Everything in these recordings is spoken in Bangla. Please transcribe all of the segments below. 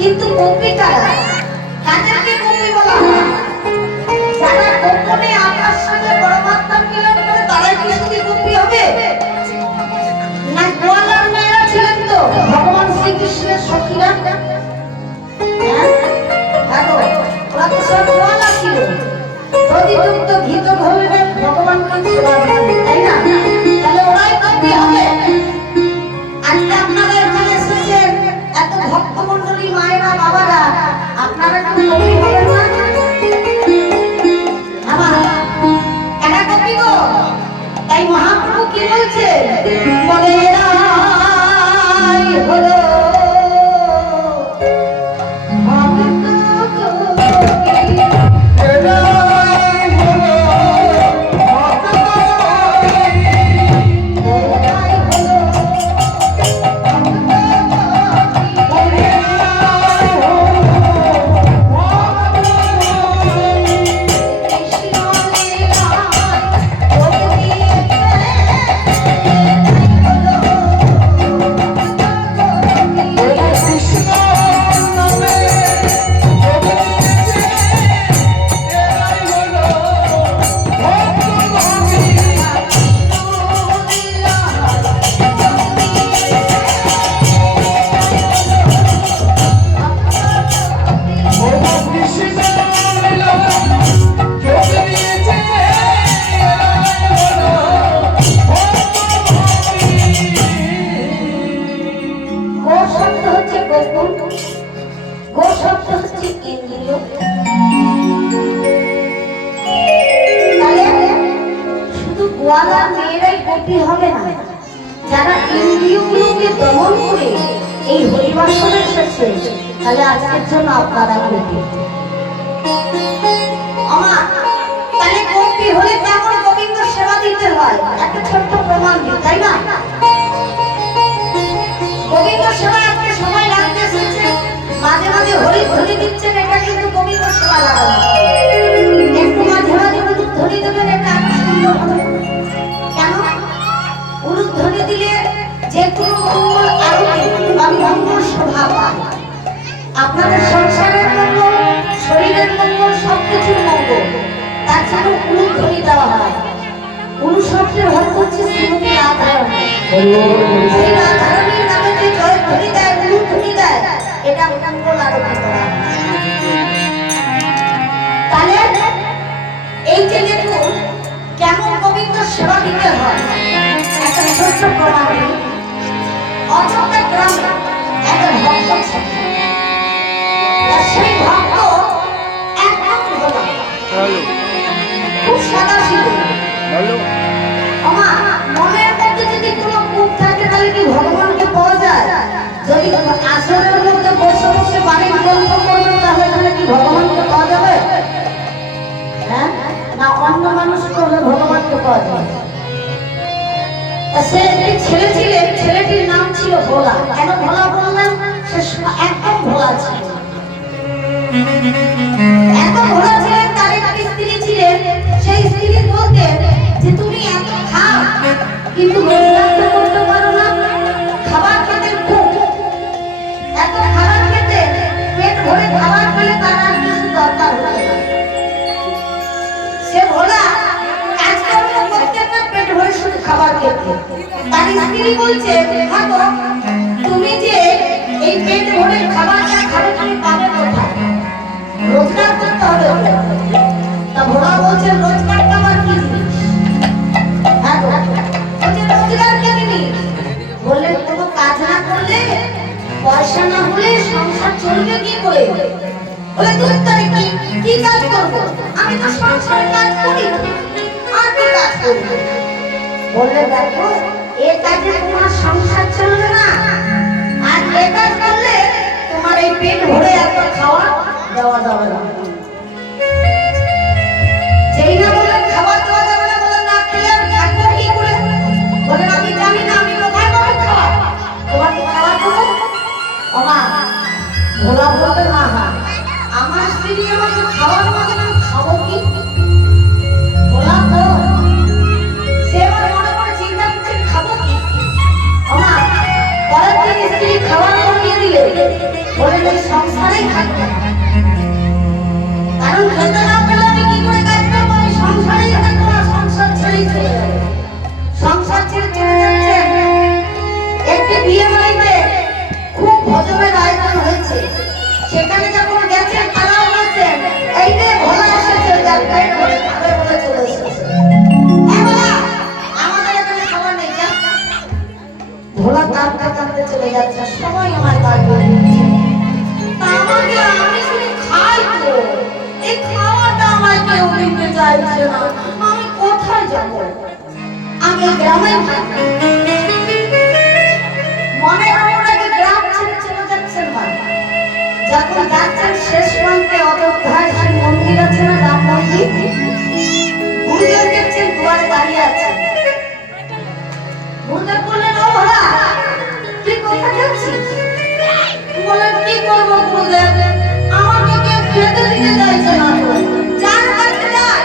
কিন্তু গোপী কারা? তাদেরকে গোপী বলা হয়। যারা গোপনে আপনার সঙ্গে পরমাত্মার মিলন করে তারাই কি শুধু গোপী হবে? না, গোয়ালার মেয়েরা ছিলেন তো ভগবান শ্রীকৃষ্ণের সখীরা। ওরা তো সব গোয়ালা ছিল, প্রতিযুক্ত ঘিত ধরলেন ভগবানকে সেবা দিতেন, তাই না? তাহলে ওরাই গোপী হবে। আজকে আপনারা এখানে এসেছেন এত ভক্তমণ্ডলী মায়েরা বাবারা, আপনারা কি গোপী হবেন না? এরা গোপী গো। তাই মহাপ্রভু কি বলছে? বলে এরাই হলো যারা ইন্দ্রিয়গুলোকে দমন করে এই হরিবাসনে এসেছে, তাহলে আজকের জন্য আপনারা গোপী। তাহলে গোপী হলে কেমন গোবিন্দ সেবা দিতে হয় একটা ছোট্ট প্রমাণ দিই, তাই না? গোবিন্দ সেবা আজকে সবাই লাগতে এসেছে, মাঝে মাঝে হরি ধ্বনি দিচ্ছেন, এটা কিন্তু গোবিন্দ সেবা লাগানো। একটু মাঝে মাঝে ধ্বনি দেবেন, এটা সুন্দর হবে। কেন? উলুধ্বনি দিলে যে কোনো মঙ্গল আরতি বা মঙ্গল শোভা পায়। আপনাদের সংসারের মঙ্গল, শরীরের মঙ্গল, সবকিছুর মঙ্গল, তার জন্য উলুধ্বনি দেওয়া হয়। উলু শব্দের অর্থ হচ্ছে শ্রীমতী রাধারানী। সেই রাধারানীর নামে যে জয়ধ্বনি দেয়, উলুধ্বনি দেয়, এটা মঙ্গল আরতি করা। তাহলে এই যে দেখুন কেমন গোবিন্দ সেবা দিতে হয়, একটা ছোট্ট প্রমাণ। অযোধ্যা গ্রামে একটা ভক্ত ছিল, সেই ভক্ত একদম ভোলা, খুব সাদা ছিল। মনের মধ্যে যদি কোনো কূপ থাকে তাহলে কি ভগবানকে পাওয়া যায়? যদি আসরের মধ্যে বসে বসে বাড়ির গল্প করবেন তাহলে কি ভগবানকে পাওয়া যাবে? হ্যাঁ, না অন্য মানুষ করলে ভগবানকে পাওয়া যাবে? সে একটি ছেলে ছিলেন, ছেলেটির নাম ছিল ভোলা। কেন ভোলা বললেন? সে একদম ভোলা ছিল, এত ভোলা ছিলেন। তার একটি স্ত্রী ছিলেন, সেই স্ত্রী বলতেন যে তুমি এত খাও কিন্তু রোজগার তো করতে পারো না, খাবার খেতে খুব, এত খাবার খেতে পেট ভরে খাবার খেলে তার আর কিছু দরকার হতো না। সে ভোলা কাজকর্ম করতে না, পেট ভরে শুধু খাবার খেতে। তার স্ত্রী বলছে, ভাগো তুমি যে এই পেট ভরে খাবারটা খাবে তুমি পাবে কোথায়? রোজগার করতে হবে। তা ভোলা বলছে রোজগারটা আবার কি জিনিস? রোজগার কে জিনিস? বললে কোনো কাজ না করলে, পয়সা না হলে সংসার চলবে কি করে? বলে তুই তাই কি কাজ করবো? আমি তো সংসারে কাজ করি, আর কি কাজ করবো? বললে দেখো এ কাজে তোমার সংসার চলবে না, আর এ কাজ করলে তোমার এই পেট ভরে এত খাওয়া দেওয়া যাবে না। যেই না বললেন খাবার দেওয়া যাবে না, বলেন না খেলে আমি থাকবো কি করে? বলেন আমি জানি না, আমি কোথায় পাবো খাবার? তোমার কি খাওয়া দেবো? ওমা ভোলা বলবে না, আমার স্ত্রী আমাকে খাওয়ার মতো, আমি খাবো কি? ভোলা তো সে এবার মনে করে চিন্তা করছে খাবো কি? ওমা পরের দিন স্ত্রী খাবার কমিয়ে দিলে, বলে সংসার থাকবে। কারণ খেতে না পেলে আমি কি করে কাজ করবো? আমি সংসারেই থাকবো না, সংসার ছেড়েই চলে যাবো। সংসার ছেড়ে চলে যাচ্ছে। একটি বিয়ে বাড়িতে খুব ভোজনের আয়োজন হয়েছে। সেখানে যখন গেছেন তারাও বলছেন এই যে ভোলা এসেছে, পেট ভরে খাবে বলে চলে এসেছে। আমাদের এখানে খাবার নেই, যা। ভোলা কাঁদতে কাঁদতে চলে যাচ্ছে, সবাই আমার দাঁড়িয়ে দিচ্ছে। আমাকে আমি শুধু খাই তো, এই খাওয়াটা আমার কেউ দিতে চাইছে না। আমি কোথায় যাব? আমি গ্রামে থাকি। মনে আপনাকে গ্রাম ছেড়ে চলে যাচ্ছেন না। যখন যাচ্ছেন শেষ প্রান্তে অযোধ্যায় সেই মন্দির আছে না, রাম মন্দির, গুরুদেব দেখছেন দুয়ারে দাঁড়িয়ে আছে। গুরুদেব বললেন, ও ভোলা, তুই কোথায় যাচ্ছিস? বলেন, কি করবো গুরুদেব, আমাকে কেউ খেতে দিতে চাইছে না তো। যার কাছে যায়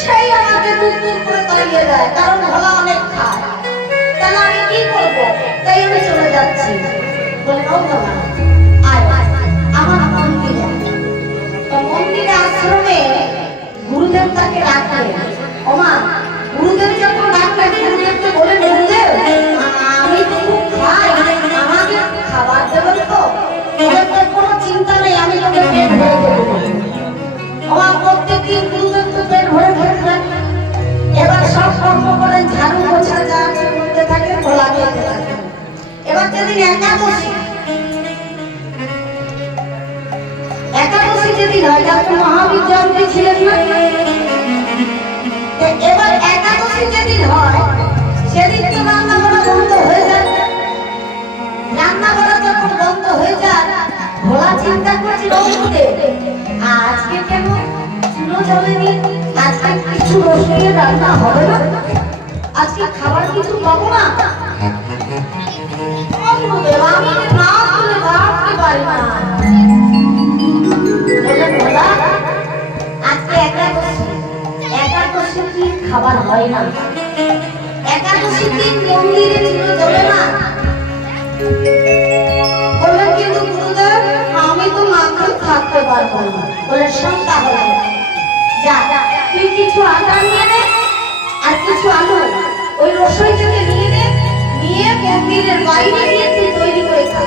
সেই আমাকে দূর দূর করে তাড়িয়ে দেয়, কারণ ভোলা অনেক খায়। তাহলে আমি কি করবো? তাই আমি চলে যাচ্ছি। বলে, ও ভোলা, আয় আমার মন্দিরে। তো মন্দিরে আশ্রমে গুরুদেব তাকে রাখলেন। ওমা, গুরুদেব যখন রাখলেন, গুরুদেবকে বলে, গুরুদেব আমি তো খুব খাই, আমাকে খাবার দেবেন তো? গুরুদেবের কোনো চিন্তা নেই, আমি তোকে পেট ভরে দেবো। ওমা, প্রত্যেকদিন গুরুদেব তো পেট ভরে খেতেন। এবার সব কর্ম করেন, ঝাড়ু পোছা যা আছে করতে থাকেন, ভোলা খেতে থাকেন। এবার যেদিন একাদশী, একাদশী যেদিন হয়, ডাক্তার মহাবীর জয়ন্তী ছিলেন না? এবার একাদশী যেদিন হয় সেদিন তো রান্না করা বন্ধ হয়ে যায়। রান্না করা যখন বন্ধ হয়ে যায়, ভোলা চিন্তা করছিল, আজকে কেন চুলো জ্বলেনি? আজকে কিছু রসুনের রান্না হবে না? আজকে খাবার কিছু পাবো না? আমি না তুলে ভাবতে পারি না। ভোলা, আজকে একাদশী, একাদশীর দিন খাবার হয় না। একাদশীর দিন মন্দিরে ছিল জ্বলে না। বললেন, কিন্তু গুরুদেব আমি তো না খেয়ে থাকতে পারবো না। বলে, শোন তাহলে, যা তুই কিছু আটা নিয়ে নে আর কিছু আলু ওই রসই থেকে নিয়ে নে, নিয়ে মন্দিরের বাইরে গিয়ে তুই তৈরি করে খা।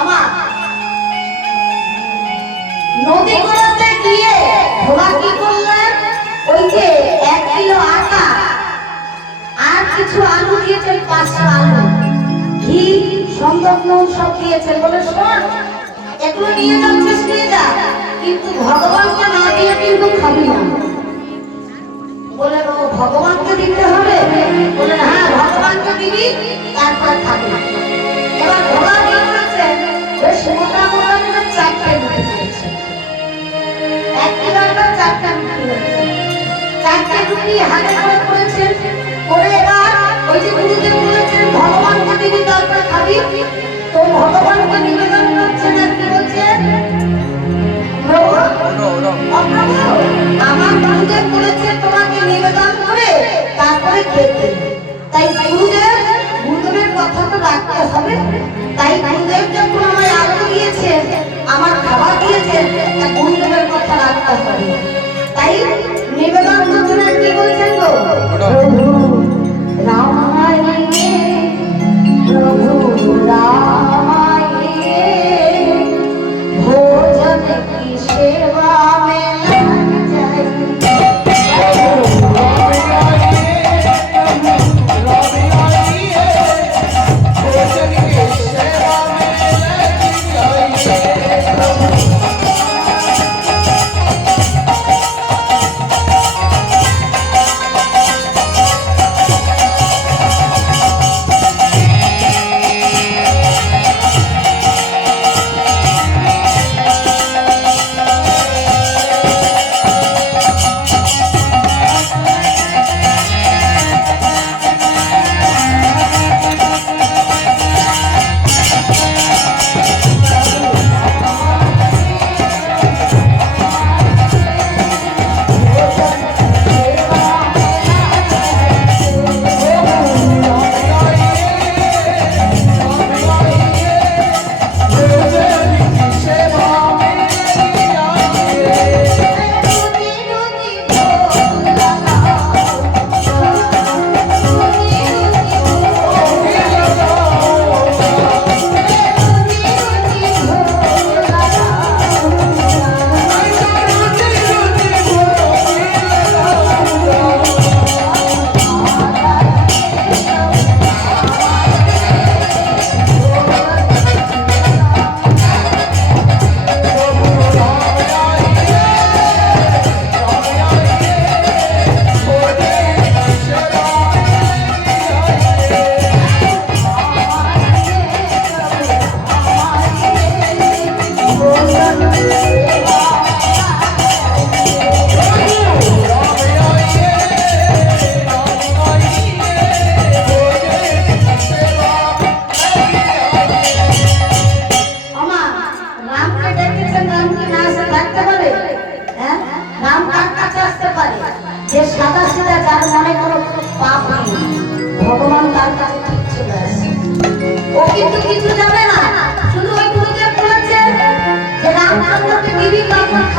আমার নদী গোড়াতে গিয়ে ভোলা কি করলেন, ওই যে 1 কিলো আটা আর কিছু আলু দিয়েছেন, 500 আলু, ঘি, সন্দন সব দিয়েছেন। বলে, শোন এগুলো নিয়ে যাচ্ছিস নিয়ে যা, কিন্তু ভগবানকে না দিয়ে কিন্তু খাবি না। বলে, ও ভগবানকে দিতে হবে? বলে, হ্যাঁ ভগবানকে দিবি, তারপর খাবি। এবার ভোলা কি করেছে, বেশ মোটা মোটা করে 4টে রুটি দিয়েছে। 1 কিলো আটা 4টা রুটি হয়েছে। 4টে রুটি হাতে করে করেছেন। করে এবার ওই যে গুরুদেব বলেছেন ভগবানকে দিবি তারপর খাবি, তো ভগবানকে নিবেদন করছেন। আর কি বলছেন, আমার গুরুদেব বলেছে তোমাকে নিবেদন করে তারপরে খেতে। তাই গুরুদেবের কথা তো রাখতে হবে। তাই গুরুদেব যখন আমায় আলো দিয়েছে, আমার খাবার দিয়েছে, গুরুদেবের কথা রাখতে হবে। তাই নিবেদন করছেন। কি বলছেন গো, প্রভু রামায়ে, প্রভু রামায়ে, ভোজন কি সেवा में लग जाए। भोजन की सेवा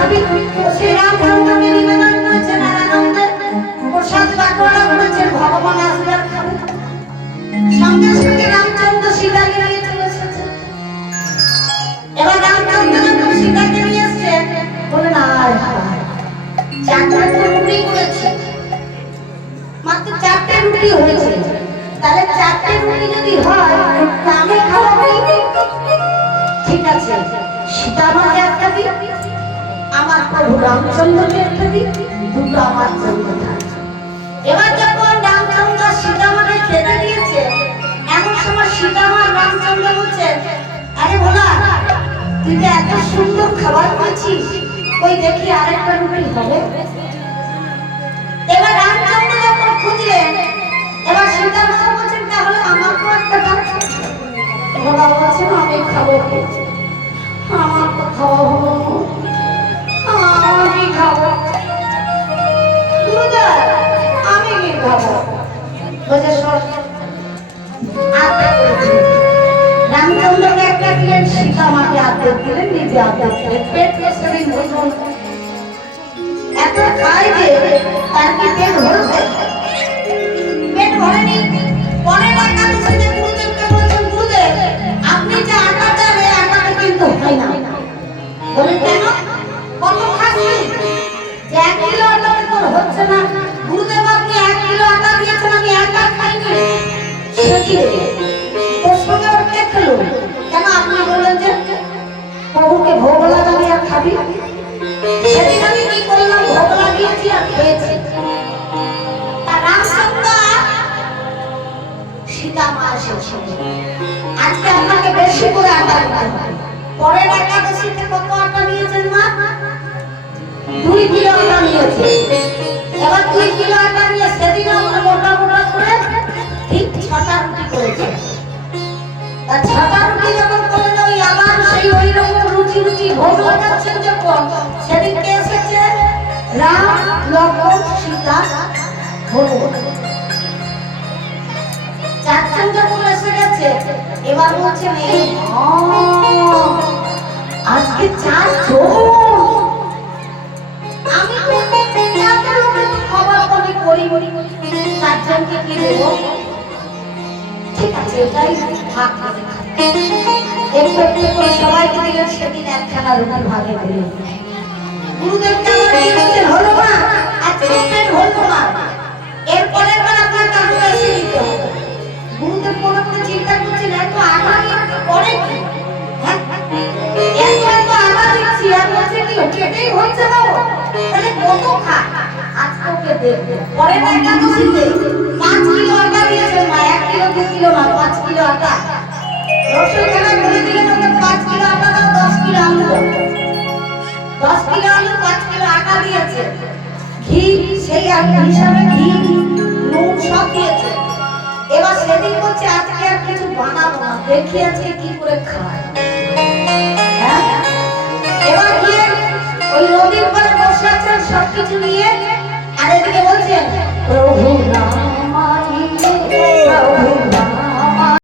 খাবি সেই রামচন্দ্রকে নিবেদন করেছেন আর আনন্দে প্রসাদ বাটোয়ারা করেছেন ভগবান আসবে আর খাবে। সঙ্গে সঙ্গে রামচন্দ্র সীতাকে নিয়ে চলে এসেছে। এবার রামচন্দ্র যখন সীতাকে নিয়ে এসছে বলে না চারটে রুটি করেছে, মাত্র চারটে রুটি হয়েছে, তাহলে চারটে রুটি যদি হয় তা আমি খাবো। ঠিক আছে, সীতা আমাকে একটা দিন, আমার প্রভু রামচন্দ্রকে একটা দিন, দুটো আমার জন্য থাকবে। এবার যখন রামচন্দ্র সীতা আমাকে খেতে দিয়েছে, এমন সময় সীতা আমার রামচন্দ্র বলছে আরে ভোলা তুই তো এত সুন্দর খাবার পেয়েছিস, ওই দেখি আরেকটা রুটি হবে। এবার রামচন্দ্র যখন খুঁজলেন, এবার সীতা মাতা বলছেন তাহলে আমাকেও একটা দাও। ভোলা বলছেন আমি খাবো, আমার তো খাওয়া হলো, আমি খাবো গুরুদেব, আমি কি খাবো? বলছে রামচন্দ্রকে একটা দিলেন, সীতা মাকে আর্ধেক দিলেন, নিজে আর্ধেক দিলেন। পেট শরীর ভোজন এত খায় যে তার কি পেট ভরবে? পেট ভরেনি। পরের একাদশীতে গুরুদেবকে বলছেন গুরুদেব আপনি যে আটা দেবে আটাটা কিন্তু হয় না। বলেন কেন? কত খাচ্ছি যে 1 কিলো আটা তোর হচ্ছে না। গুরুদেব আপনি 1 কিলো আটা দিয়েছেন, আমি একা খাইনি। সেটি তোর সঙ্গে ওর কে খেলো? কেন আপনি বললেন যে প্রভুকে ভোগ লাগাবি আর খাবি? সেদিন আমি কি করলাম? ভোগ লাগিয়েছি আর খেয়েছি। আর রামচন্দ্র সীতা মা এসেছে, আজকে আপনাকে বেশি করে আটা দিতে হবে। পরের একাদশীতে কত আটা নিয়েছেন মা? 2 কিলো আটা নিয়েছে। এবার 2 কিলো আটা নিয়ে সেদিন আমরা মোটা মোটা করে ঠিক 6টা রুটি করেছে। আর 6টা রুটি যখন করলেন ওই আবার সেই ওই রকম রুটি রুটি ভোগ লাগাচ্ছেন যখন, সেদিন কে এসেছে? রাম লক্ষ্মণ সীতা হনুমান, 4 জন যখন এসে গেছে। এবার বলছেন এই আজকে 4 জন, আমি খবর কবি করি 4 জনকে কি দেবো? ঠিক আছে এটাই ভাগ করে একটু একটু করে সবাইকে দিলেন। সেদিন একখানা রুটি ভাগে দিলেন। গুরুদেবকে আমার দিয়েছেন হলো মা, আজকে পেট হলো মা, এরপরের বার আপনার কাকু এসে দিতে হবে। গুরুদেব মনে করে চিন্তা করছেন এত আটা পরে কি, এত আটা দিচ্ছি আর বলছে কি পেটেই হচ্ছে না, তাহলে কত খা আজকে ওকে দেখবে। পরের একাদশীতে 5 কিলো আটা দিয়েছেন মা, 1 কিলো 2 কিলো না 5 কিলো আটা। রসইখানা বলে দিলেন ওকে 5 কিলো আটা দাও, 10 কিলো আলু দাও। 10 কিলো আলু 5 কিলো আটা দিয়েছে, ঘি সেই হিসাবে ঘি নুন সব দিয়েছে। এবার সেদিন বলছে আজকে আর কিছু বানাবো না, দেখি আজকে কি করে খায়। এবার গিয়ে ওই নদীর পাড়ে বসে আছেন সবকিছু নিয়ে, আর এদিকে বলছেন প্রভু